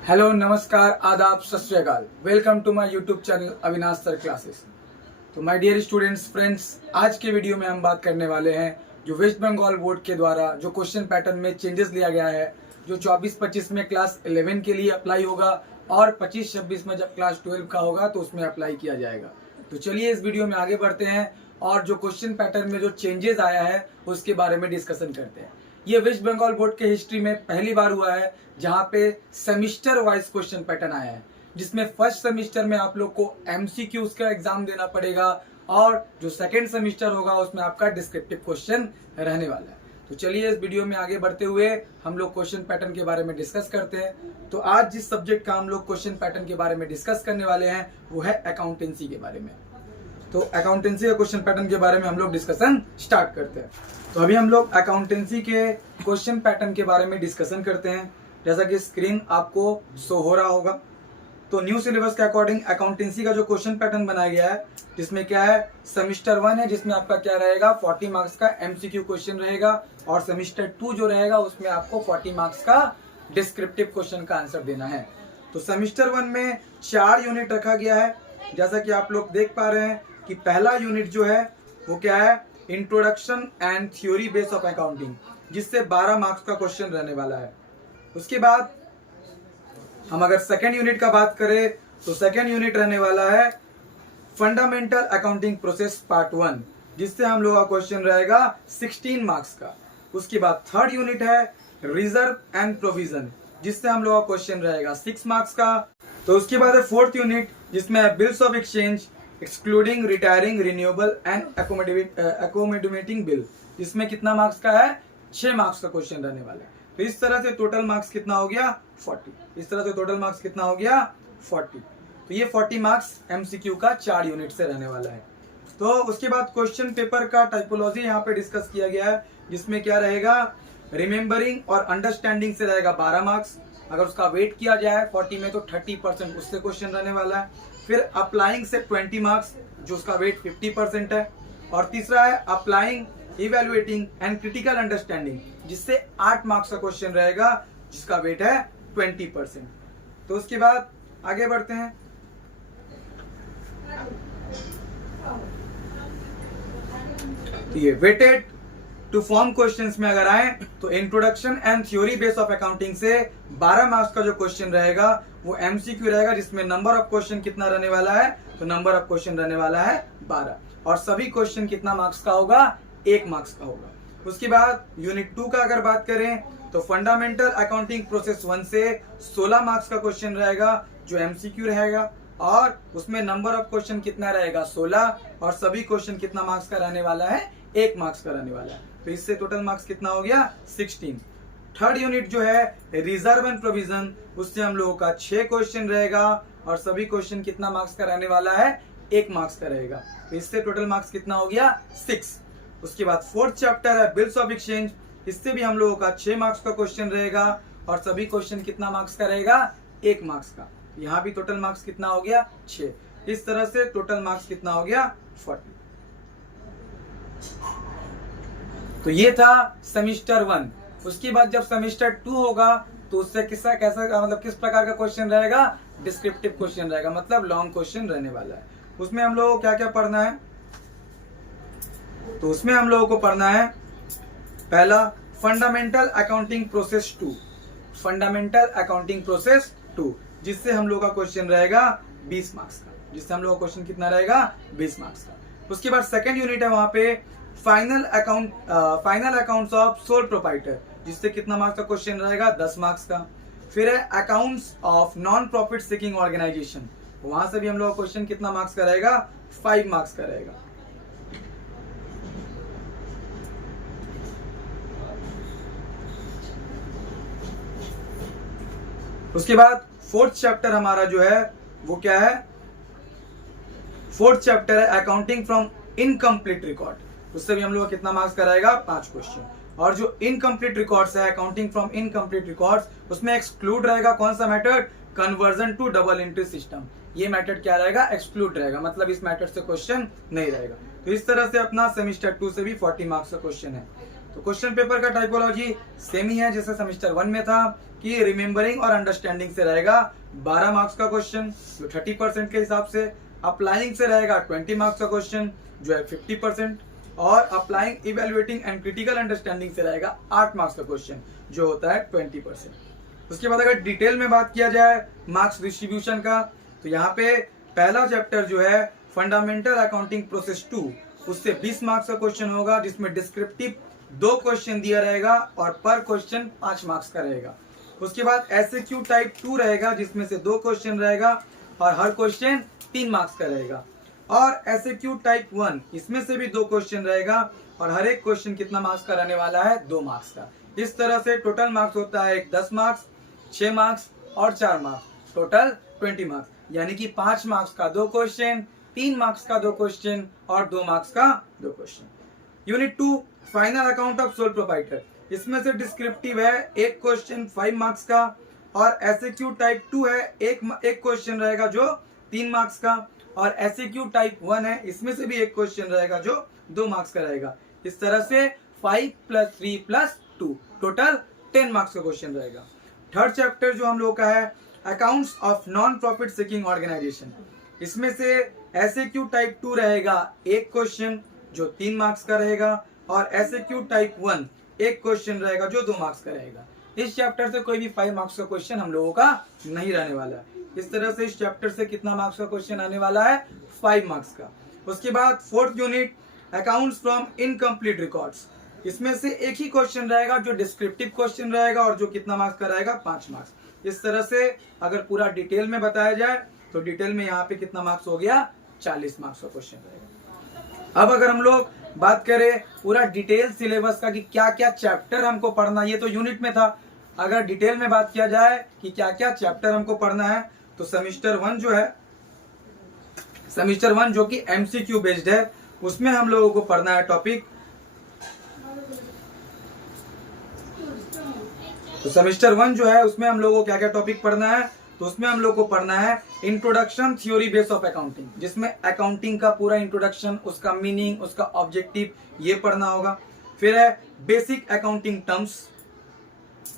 Hello, नमस्कार, आदाब, Sat Shri Akal. Welcome to my YouTube channel Avinash sir classes. तो माय डियर स्टूडेंट्स, फ्रेंड्स, आज के वीडियो में हम बात करने वाले हैं जो वेस्ट बंगाल बोर्ड के द्वारा जो क्वेश्चन पैटर्न में चेंजेस लिया गया है, जो 24-25 में क्लास 11 के लिए अप्लाई होगा और 25-26 में जब क्लास 12 का होगा तो उसमें अप्लाई किया जाएगा। तो चलिए इस वीडियो में आगे बढ़ते हैं और जो क्वेश्चन पैटर्न में जो चेंजेस आया है उसके बारे में डिस्कशन करते हैं। ये वेस्ट बंगाल बोर्ड के हिस्ट्री में पहली बार हुआ है जहां पे सेमिस्टर वाइज क्वेश्चन पैटर्न आया है, जिसमें फर्स्ट सेमिस्टर में आप लोग को एमसीक्यूज का एग्जाम देना पड़ेगा और जो सेकंड सेमिस्टर होगा उसमें आपका डिस्क्रिप्टिव क्वेश्चन रहने वाला है। तो चलिए इस वीडियो में आगे बढ़ते हुए हम लोग क्वेश्चन पैटर्न के बारे में डिस्कस करते हैं। तो आज जिस सब्जेक्ट का हम लोग क्वेश्चन पैटर्न के बारे में डिस्कस करने वाले हैं वो है अकाउंटेंसी के बारे में। तो अकाउंटेंसी का क्वेश्चन पैटर्न के बारे में हम लोग डिस्कशन स्टार्ट करते हैं। तो अभी हम लोग अकाउंटेंसी के क्वेश्चन पैटर्न के बारे में डिस्कशन करते हैं। जैसा कि स्क्रीन आपको शो हो रहा होगा, तो न्यू सिलेबस के अकॉर्डिंग अकाउंटेंसी का जो क्वेश्चन पैटर्न बनाया गया है, जिसमें क्या है, सेमिस्टर 1 है जिसमें आपका क्या रहेगा, 40 मार्क्स का एमसीक्यू क्वेश्चन रहेगा और सेमिस्टर 2 जो रहेगा उसमें आपको 40 मार्क्स का डिस्क्रिप्टिव क्वेश्चन का आंसर देना है। तो सेमिस्टर 1 में 4 यूनिट रखा गया है। जैसा कि आप लोग देख पा रहे हैं कि पहला यूनिट जो है वो क्या है, introduction and theory base of accounting, जिससे 12 मार्क्स का क्वेश्चन रहने वाला है। उसके बाद हम अगर सेकेंड यूनिट का बात करें तो सेकेंड यूनिट रहने वाला है फंडामेंटल अकाउंटिंग प्रोसेस पार्ट 1, जिससे हम लोग का क्वेश्चन रहेगा 16 मार्क्स का। उसके बाद थर्ड यूनिट है रिजर्व एंड प्रोविजन, जिससे हम लोग का क्वेश्चन रहेगा 6 मार्क्स का। तो उसके बाद है फोर्थ यूनिट, जिसमें है bills of exchange excluding retiring renewable and accommodating bill, जिसमें कितना मार्क्स का है, 6 मार्क्स का क्वेश्चन रहने वाला है। तो इस तरह से टोटल मार्क्स कितना हो गया, 40। इस तरह से टोटल मार्क्स कितना हो गया, 40। तो ये 40 मार्क्स एमसीक्यू का 4 यूनिट से रहने वाला है। तो उसके बाद क्वेश्चन पेपर का टाइपोलॉजी यहाँ पे डिस्कस किया गया है, जिसमें क्या रहेगा, रिमेम्बरिंग और अंडरस्टैंडिंग से रहेगा 12 मार्क्स। अगर उसका वेट किया जाए 40 में तो 30% उससे क्वेश्चन रहने वाला है। फिर अप्लाइंग से 20 मार्क्स, जो उसका वेट 50% है। और तीसरा है applying, evaluating and critical understanding, जिससे 8 मार्क्स का क्वेश्चन रहेगा, जिसका वेट है 20%। तो उसके बाद आगे बढ़ते हैं। तो ये वेटेड टू फॉर्म क्वेश्चंस में अगर आए तो introduction and theory base of accounting से 12 मार्क्स का जो क्वेश्चन रहेगा वो एमसीक्यू रहेगा, जिसमें नंबर ऑफ क्वेश्चन कितना रहने वाला है, तो नंबर ऑफ क्वेश्चन रहने वाला है 12। और सभी क्वेश्चन कितना मार्क्स का होगा, 1 मार्क्स का होगा। उसके बाद यूनिट 2 का अगर बात करें तो फंडामेंटल अकाउंटिंग प्रोसेस 1 से 16 मार्क्स का क्वेश्चन रहेगा, जो एमसीक्यू रहेगा। और उसमें नंबर ऑफ क्वेश्चन कितना रहेगा, 16, और सभी क्वेश्चन कितना मार्क्स का रहने वाला है, 1 मार्क्स का रहने वाला है। तो इससे टोटल मार्क्स कितना हो गया, 16। थर्ड यूनिट जो है रिजर्व एंड प्रोविजन, उससे हम लोगों का 6 क्वेश्चन रहेगा और सभी क्वेश्चन कितना मार्क्स का रहने वाला है, 1 मार्क्स का रहेगा। तो इससे टोटल मार्क्स कितना हो गया, 6। उसके बाद फोर्थ चैप्टर है बिल्स ऑफ एक्सचेंज, इससे भी हम लोगों का 6 मार्क्स का क्वेश्चन रहेगा और सभी क्वेश्चन कितना मार्क्स का रहेगा, 1 मार्क्स का। यहाँ भी टोटल मार्क्स कितना हो गया, 6। इस तरह से टोटल मार्क्स कितना हो गया, 40। तो ये था सेमिस्टर 1। उसके बाद जब सेमिस्टर 2 होगा तो उससे कैसा मतलब किस प्रकार का क्वेश्चन रहेगा, डिस्क्रिप्टिव क्वेश्चन रहेगा, मतलब लॉन्ग क्वेश्चन रहने वाला है। उसमें हम लोगों को क्या क्या पढ़ना है, तो उसमें हम लोगों को पढ़ना है पहला fundamental accounting process 2, fundamental accounting process 2, जिससे हम लोगों का क्वेश्चन रहेगा 20 मार्क्स का, जिससे हम लोगों का क्वेश्चन कितना रहेगा, 20 मार्क्स का। उसके बाद सेकंड यूनिट है वहां पे final accounts of sole proprietor, जिससे कितना मार्क्स का क्वेश्चन रहेगा, 10 मार्क्स का। फिर है accounts of non profit seeking organisation, वहां से भी हम लोग का क्वेश्चन कितना मार्क्स का रहेगा, 5 मार्क्स का रहेगा। उसके बाद फोर्थ चैप्टर हमारा जो है वो क्या है, फोर्थ चैप्टर है अकाउंटिंग फ्रॉम इनकम्प्लीट रिकॉर्ड, उससे भी हम लोग कितना मार्क्स कराएगा, 5 क्वेश्चन। और जो इनकम्प्लीट रिकॉर्ड्स है, अकाउंटिंग फ्रॉम इनकम्प्लीट रिकॉर्ड्स, उसमें एक्सक्लूड रहेगा कौन सा method, conversion to double entry system. ये मेथड क्या रहेगा, एक्सक्लूड रहेगा, मतलब इस मेथड से क्वेश्चन नहीं रहेगा। तो इस तरह से अपना सेमिस्टर 2 से भी 40 मार्क्स का क्वेश्चन है। तो क्वेश्चन पेपर का टाइपोलॉजी सेम ही है जैसे सेमेस्टर 1 में था कि रिमेम्बरिंग और अंडरस्टैंडिंग से रहेगा 12 मार्क्स का क्वेश्चन जो 30% के हिसाब से, अप्लाइंग से रहेगा 20 मार्क्स का क्वेश्चन जो है 50%, और applying, evaluating and critical understanding से रहेगा 8 मार्क्स का क्वेश्चन जो होता है 20%। उसके बाद अगर डिटेल में बात किया जाए मार्क्स डिस्ट्रीब्यूशन का, तो यहाँ पे पहला चैप्टर जो है फंडामेंटल अकाउंटिंग प्रोसेस 2, उससे 20 मार्क्स का क्वेश्चन होगा जिसमें डिस्क्रिप्टिव 2 क्वेश्चन दिया रहेगा और पर क्वेश्चन 5 मार्क्स का रहेगा। उसके बाद एसएक्यू टाइप 2 रहेगा जिसमें से 2 क्वेश्चन रहेगा और हर क्वेश्चन 3 मार्क्स का रहेगा, और एसएक्यू टाइप 1 इसमें से भी 2 क्वेश्चन रहेगा और हर एक क्वेश्चन कितना मार्क्स का रहने वाला है, 2 मार्क्स का। इस तरह से टोटल मार्क्स होता है 10 मार्क्स, 6 मार्क्स और 4 मार्क्स, टोटल 20 मार्क्स, यानी कि 5 मार्क्स का 2 क्वेश्चन, 3 मार्क्स का 2 क्वेश्चन और 2 मार्क्स का 2 question. Unit 2 final account of sole proprietor, इसमें से डिस्क्रिप्टिव है 1 क्वेश्चन 5 मार्क्स का, और एसएक्यू टाइप 2 है एक क्वेश्चन रहेगा जो 3 मार्क्स का, और एसएक्यू टाइप 1 है इसमें से भी 1 क्वेश्चन रहेगा जो 2 मार्क्स का रहेगा। इस तरह से 5 + 3 + 2 टोटल 10 मार्क्स का क्वेश्चन रहेगा। थर्ड चैप्टर जो हम लोग का है accounts of non profit seeking organisation, इसमें से एसएक्यू टाइप 2 रहेगा 1 क्वेश्चन जो 3 मार्क्स का रहेगा, और एसएक्यू टाइप 1 1 क्वेश्चन रहेगा जो 2 मार्क्स का रहेगा। इस चैप्टर से कोई भी 5 मार्क्स का क्वेश्चन हम लोगों का नहीं रहने वाला है। इस तरह से इस चैप्टर से कितना मार्क्स का क्वेश्चन आने वाला है, 5 मार्क्स का। उसके बाद fourth unit accounts from incomplete records, इसमें से एक ही क्वेश्चन रहेगा जो डिस्क्रिप्टिव क्वेश्चन रहेगा और जो कितना मार्क्स का रहेगा, 5 मार्क्स। इस तरह से अगर पूरा डिटेल में बताया जाए तो डिटेल में यहाँ पे कितना मार्क्स हो गया, 40 मार्क्स का क्वेश्चन रहेगा। अब अगर हम लोग बात करें पूरा डिटेल सिलेबस का कि क्या क्या चैप्टर हमको पढ़ना, ये तो यूनिट में था, अगर डिटेल में बात किया जाए कि क्या क्या चैप्टर हमको पढ़ना है, तो सेमेस्टर 1 जो है, सेमेस्टर 1 जो कि एमसीक्यू बेस्ड है, उसमें हम लोगों को पढ़ना है टॉपिक, तो सेमेस्टर 1 जो है उसमें हम लोगों को क्या क्या टॉपिक पढ़ना है, तो उसमें हम लोग को पढ़ना है introduction theory base of accounting, जिसमें अकाउंटिंग का पूरा इंट्रोडक्शन, उसका मीनिंग, उसका ऑब्जेक्टिव, ये पढ़ना होगा। फिर है basic accounting terms,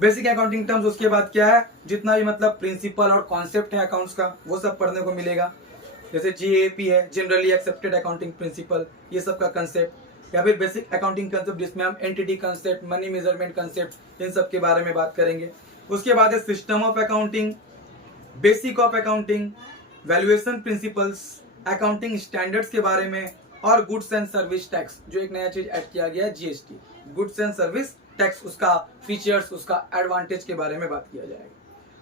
basic accounting terms, उसके बाद क्या है जितना भी मतलब प्रिंसिपल और कॉन्सेप्ट है अकाउंट्स का वो सब पढ़ने को मिलेगा, जैसे जीएपी है, जनरली एक्सेप्टेड अकाउंटिंग प्रिंसिपल, ये सब का कंसेप्ट, या फिर बेसिक अकाउंटिंग कंसेप्ट जिसमें हम entity concept, money measurement concept, इन सब के बारे में बात करेंगे। उसके बाद है system of accounting, basic of accounting, valuation principles, accounting standards के बारे में, और गुड्स एंड सर्विस टैक्स, जो एक नया चीज ऐड किया गया है GST, goods and service tax, उसका फीचर्स, उसका एडवांटेज के बारे में बात किया जाएगा।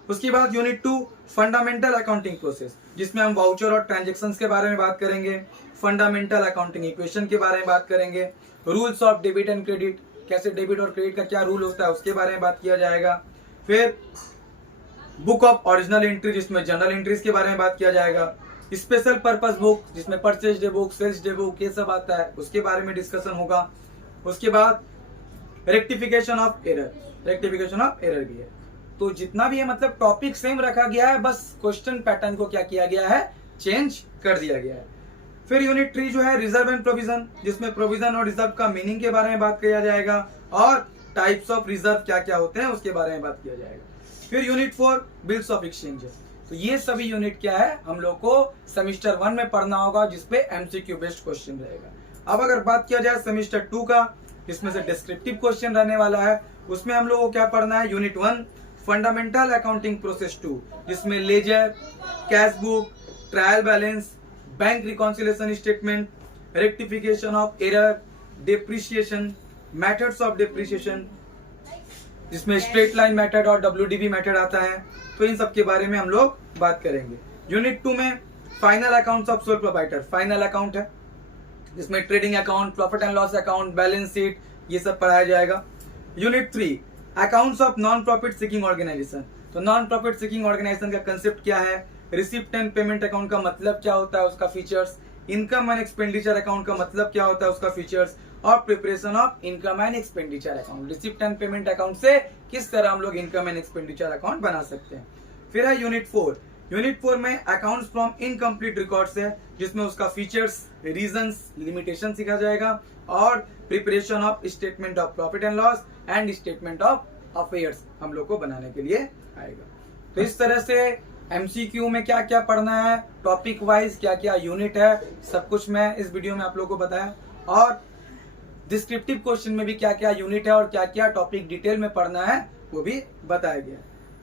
उसके बाद यूनिट 2 फंडामेंटल अकाउंटिंग प्रोसेस, जिसमें हम वाउचर और ट्रांजैक्शंस के बारे में बात करेंगे, फंडामेंटल अकाउंटिंग इक्वेशन के बारे में बात करेंगे, rules of debit and credit, कैसे डेबिट और क्रेडिट का क्या रूल होता है उसके बारे में बात किया जाएगा। फिर बुक ऑफ ओरिजिनल एंट्री, जिसमें जनरल एंट्रीज के बारे में बात किया जाएगा, स्पेशल पर्पस बुक जिसमें purchase day book, sales day book, ये सब आता है, उसके बारे में डिस्कशन होगा। उसके बाद rectification of error, rectification of error भी है। तो जितना भी है मतलब टॉपिक सेम रखा गया है, बस क्वेश्चन पैटर्न को क्या किया गया है, चेंज कर दिया गया है। फिर यूनिट 3 जो है रिजर्व एंड प्रोविजन, जिसमें प्रोविजन और रिजर्व का मीनिंग के बारे में बात किया जाएगा और टाइप्स ऑफ रिजर्व क्या क्या होते हैं उसके बारे में बात किया जाएगा। फिर यूनिट 4 बिल्स ऑफ एक्सचेंज। तो ये सभी यूनिट क्या है हम लोग को सेमेस्टर 1 में पढ़ना होगा, जिसपे एमसीक्यू बेस्ड क्वेश्चन रहेगा। अब अगर बात किया जाए सेमेस्टर 2 का, इसमें से डिस्क्रिप्टिव क्वेश्चन रहने वाला है, उसमें हम लोग को क्या पढ़ना है, यूनिट 1 फंडामेंटल अकाउंटिंग प्रोसेस 2, जिसमें ledger, cash book, trial balance, bank reconciliation statement, rectification of error, depreciation, methods of depreciation, जिसमें स्ट्रेट लाइन मेथड और WDV मेथड आता है, तो इन सब के बारे में हम लोग बात करेंगे। यूनिट 2 में final accounts of sole proprietor, final account है, जिसमें trading account, profit and loss account, balance sheet, ये सब पढ़ाया जाएगा। Unit 3 accounts of non profit seeking organisation. तो नॉन प्रॉफिट सीकिंग ऑर्गेनाइजेशन का कंसेप्ट क्या है, रिसिप्ट एंड पेमेंट अकाउंट का मतलब क्या होता है, उसका features, income and expenditure account का मतलब क्या होता है, उसका फीचर्स, और preparation of income and expenditure account, receipt and payment account से किस तरह हम लोग इनकम एंड एक्सपेंडिचर अकाउंट बना सकते हैं। फिर है यूनिट 4 यूनिट 4 में अकाउंट्स फ्रॉम इनकम्प्लीट रिकॉर्ड्स है, जिसमें उसका फीचर्स, रीजंस, लिमिटेशन सीखा जाएगा और preparation of statement of profit and loss and statement of affairs हम लोग को बनाने के लिए आएगा। तो इस तरह से एमसीक्यू में क्या क्या पढ़ना है, टॉपिक वाइज क्या क्या यूनिट है, सब कुछ मैं इस वीडियो में आप लोगों को बताया और डिस्क्रिप्टिव क्वेश्चन में भी क्या क्या यूनिट है और क्या क्या टॉपिक डिटेल में पढ़ना है वो भी बताया गया।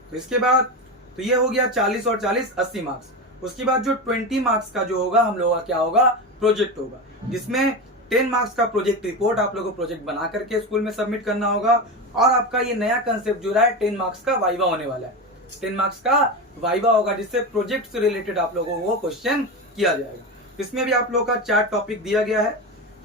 तो इसके बाद तो ये हो गया 40 और 40 80 मार्क्स। उसके बाद जो 20 मार्क्स का जो होगा हम लोगों का क्या होगा, प्रोजेक्ट होगा, जिसमें 10 मार्क्स का प्रोजेक्ट रिपोर्ट आप लोगों को प्रोजेक्ट बना करके स्कूल में सबमिट करना होगा और आपका ये नया कंसेप्ट जो रहा है 10 मार्क्स का वाइवा होने वाला है। 10 मार्क्स का वाइवा होगा जिससे प्रोजेक्ट से रिलेटेड आप लोगों को क्वेश्चन किया जाएगा। इसमें भी आप लोगों का 4 टॉपिक दिया गया है,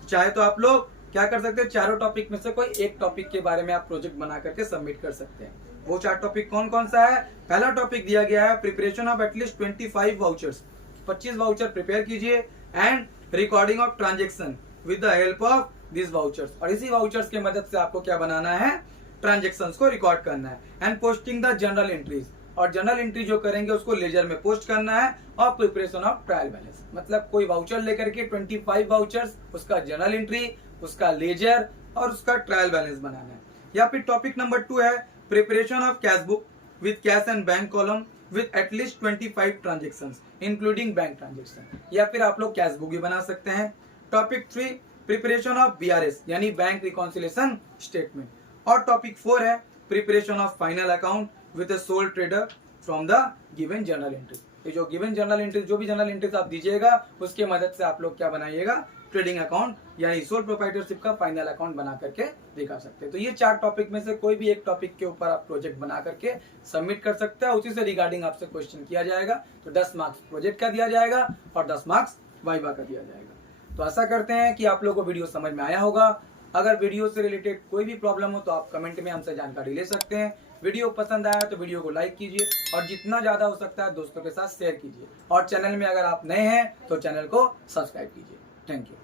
चाहे तो आप लोग क्या कर सकते हैं, चारों टॉपिक में से कोई एक टॉपिक के बारे में आप प्रोजेक्ट बना करके सबमिट कर सकते हैं। वो 4 टॉपिक कौन कौन सा है? पहला टॉपिक दिया गया है preparation of at least 25 vouchers, 25 voucher prepare कीजिए and recording of transaction with the help of this vouchers. और इसी वाउचर्स की मदद से आपको क्या बनाना है, ट्रांजेक्शंस को रिकॉर्ड करना है and posting the general entries, और जनरल एंट्री जो करेंगे उसको लेजर में पोस्ट करना है और प्रिपरेशन ऑफ ट्रायल बैलेंस, मतलब कोई वाउचर लेकर के 25 वाउचर्स, उसका जनरल एंट्री, उसका लेजर और उसका ट्रायल बैलेंस बनाना है। या फिर टॉपिक नंबर 2 है preparation of cash book with cash and bank column with at least 25 transactions including bank transaction, या फिर आप लोग कैश बुक भी बना सकते हैं। टॉपिक 3 प्रिपरेशन ऑफ बीआरएस यानी बैंक रिकॉन्सिलेशन स्टेटमेंट, और टॉपिक 4 है preparation of final account with a soul trader from the given journal entry. ये जो गिवन जर्नल एंट्री, जो भी जर्नल एंट्रीज आप दीजिएगा उसके मदद से आप लोग क्या बनाइएगा, ट्रेडिंग अकाउंट यानी सोल प्रोप्राइटरशिप का फाइनल अकाउंट बना करके दिखा सकते हैं। तो ये 4 टॉपिक में से कोई भी एक टॉपिक के ऊपर आप प्रोजेक्ट बना करके सबमिट कर सकते हैं, उसी से रिगार्डिंग आपसे क्वेश्चन किया जाएगा। तो 10 मार्क्स प्रोजेक्ट का दिया जाएगा और 10 मार्क्स वाइवा का दिया जाएगा। तो आशा करते हैं कि आप लोगों को वीडियो समझ में आया होगा। अगर वीडियो से रिलेटेड कोई भी प्रॉब्लम हो तो आप कमेंट में हमसे जानकारी ले सकते हैं। वीडियो पसंद आया तो वीडियो को लाइक कीजिए और जितना ज्यादा हो सकता है दोस्तों के साथ शेयर कीजिए, और चैनल में अगर आप नए हैं तो चैनल को सब्सक्राइब कीजिए। Thank you.